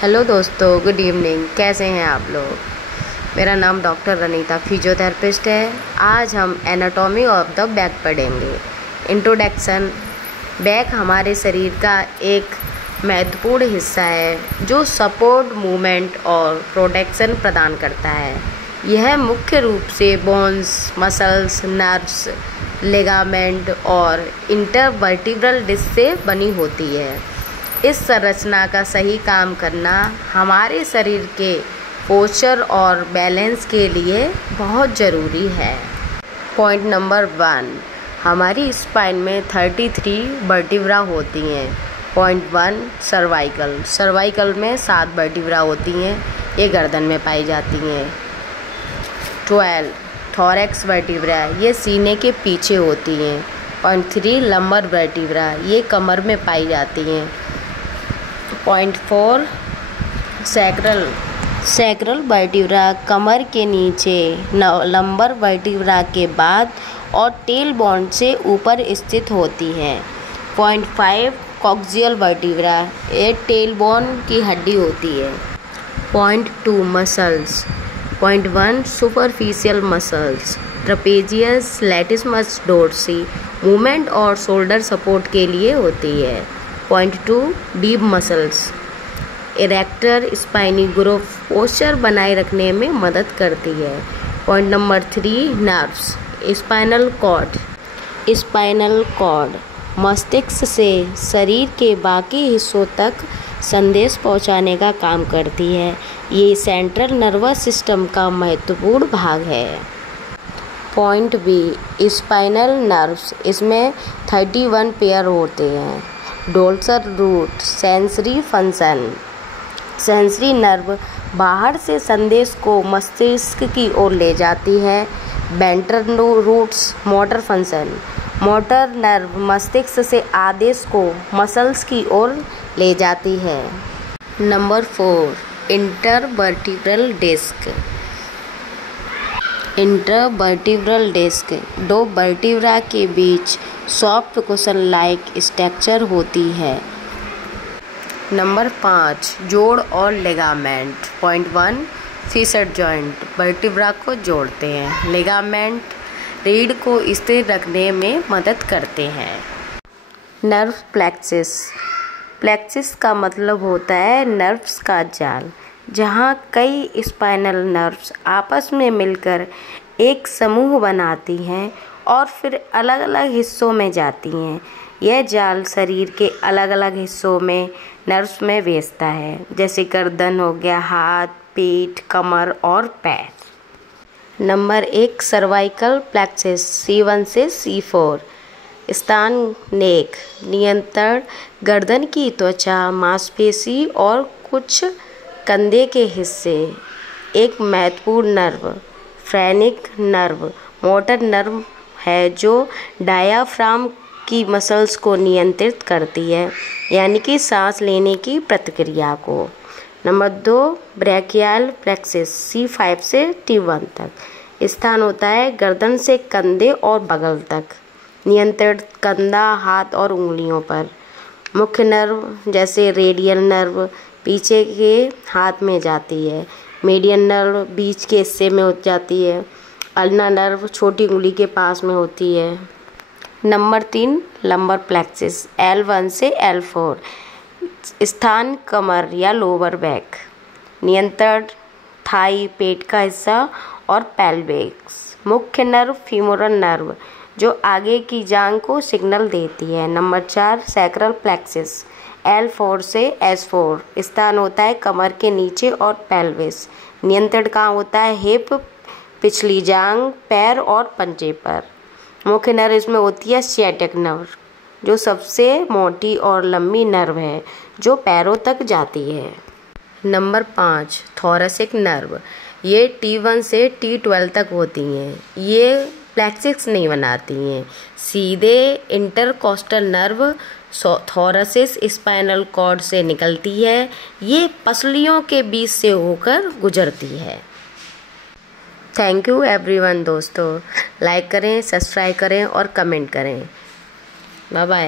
Hello दोस्तों, good evening. कैसे हैं आप लोग? मेरा नाम डॉक्टर रनीता फिजियोथेरेपिस्ट है। आज हम एनाटॉमी ऑफ द बैक पढ़ेंगे। इंट्रोडक्शन। बैक हमारे शरीर का एक महत्वपूर्ण हिस्सा है जो सपोर्ट, मूवमेंट और प्रोटेक्शन प्रदान करता है। यह मुख्य रूप से बोन्स, मसल्स, नर्व्स, लिगामेंट और इंटरवर्टिब्रल डिस्क से बनी होती है। इस संरचना का सही काम करना हमारे शरीर के पोस्चर और बैलेंस के लिए बहुत ज़रूरी है। पॉइंट नंबर 1, हमारी स्पाइन में 33 वर्टिब्रा होती हैं। Point 1, cervical. सर्वाइकल में 7 वर्टिब्रा होती हैं, ये गर्दन में पाई जाती हैं। 12, थोरैक्स वर्टिब्रा, ये सीने के पीछे होती हैं। पॉइंट 3, लंबर वर्टिब्रा, ये कमर में पाई जाती हैं। Point 4, sacral. सैक्रल वर्टिब्रा कमर के नीचे लंबर वर्टिब्रा के बाद और टेल बोन से ऊपर स्थित होती है। पॉइंट 5, कॉक्सियल वर्टिब्रा, ये टेल बोन की हड्डी होती है। Point 2, muscles. Point 1, superficial muscles. Trapezius, latissimus dorsi movement और शोल्डर सपोर्ट के लिए होती है। Point 2, deep muscles. Erector spinae group posture बनाए रखने में मदद करती है। Point number 3, nerves. Spinal cord. Spinal cord मस्तिष्क से शरीर के बाकी हिस्सों तक संदेश पहुंचाने का काम करती है। ये सेंट्रल नर्वस सिस्टम का महत्वपूर्ण भाग है। Point B, spinal nerves. इसमें 31 पेयर होते हैं। Dorsal root, sensory function. Sensory nerve बाहर से संदेश को मस्तिष्क की ओर ले जाती है। Ventral roots, motor function. Motor nerve मस्तिष्क से आदेश को मसल्स की ओर ले जाती है। Number 4, intervertebral disc. Intervertebral disc 2 vertebra के बीच सॉफ्ट कुशन लाइक स्ट्रक्चर होती है। नंबर 5, जोड़ और ligament. Point 1, facet joint vertebra को जोड़ते हैं। लिगामेंट रीढ़ को स्थिर रखने में मदद करते हैं। Nerve plexus. प्लेक्सिस का मतलब होता है नर्व्स का जाल, जहाँ कई स्पाइनल नर्व्स आपस में मिलकर एक समूह बनाती हैं और फिर अलग अलग हिस्सों में जाती हैं। यह जाल शरीर के अलग अलग हिस्सों में नर्व्स में भेजता है, जैसे गर्दन हो गया, हाथ, पीठ, कमर और पैर। नंबर 1, सर्वाइकल प्लेक्सिस C1 से C4। स्थान नेक, नियंत्रण गर्दन की त्वचा, मांसपेशी और कुछ कंधे के हिस्से। एक महत्वपूर्ण nerve phrenic nerve motor nerve है जो डायाफ्राम की मसल्स को नियंत्रित करती है, यानी कि सांस लेने की प्रक्रिया को। नंबर 2, ब्रैकियल प्लेक्सिस C5 से T1 तक। स्थान होता है गर्दन से कंधे और बगल तक। नियंत्रण कंधा, हाथ और उंगलियों पर। मुख्य नर्व जैसे रेडियल नर्व पीछे के हाथ में जाती है। मीडियन नर्व बीच के हिस्से में हो जाती है। अल्ना नर्व छोटी उंगली के पास में होती है। नंबर 3, लंबर प्लेक्सिस L1 से L4। स्थान कमर या लोअर बैक। नियंत्रण थाई, पेट का हिस्सा और पेल्विक्स। मुख्य नर्व फीमोरल नर्व जो आगे की जांघ को सिग्नल देती है। नंबर 4, सैक्रल प्लेक्सिस L4 से S4। स्थान होता है कमर के नीचे और पेल्विस। नियंत्रण कहाँ होता है? हिप, पिछली जांघ, पैर और पंजे पर। मुख्य नर्व इसमें होती है सियाटिक नर्व जो सबसे मोटी और लंबी नर्व है जो पैरों तक जाती है। Number 5, thoracic nerve. ये T1 से T12 तक होती हैं। ये प्लेक्सिस नहीं बनाती हैं। सीधे इंटरकोस्टल नर्व थोरसिस स्पाइनल कॉर्ड से निकलती है। ये पसलियों के बीच से होकर गुजरती है। थैंक यू एवरीवन दोस्तों। लाइक करें, सब्सक्राइब करें और कमेंट करें। Bye bye.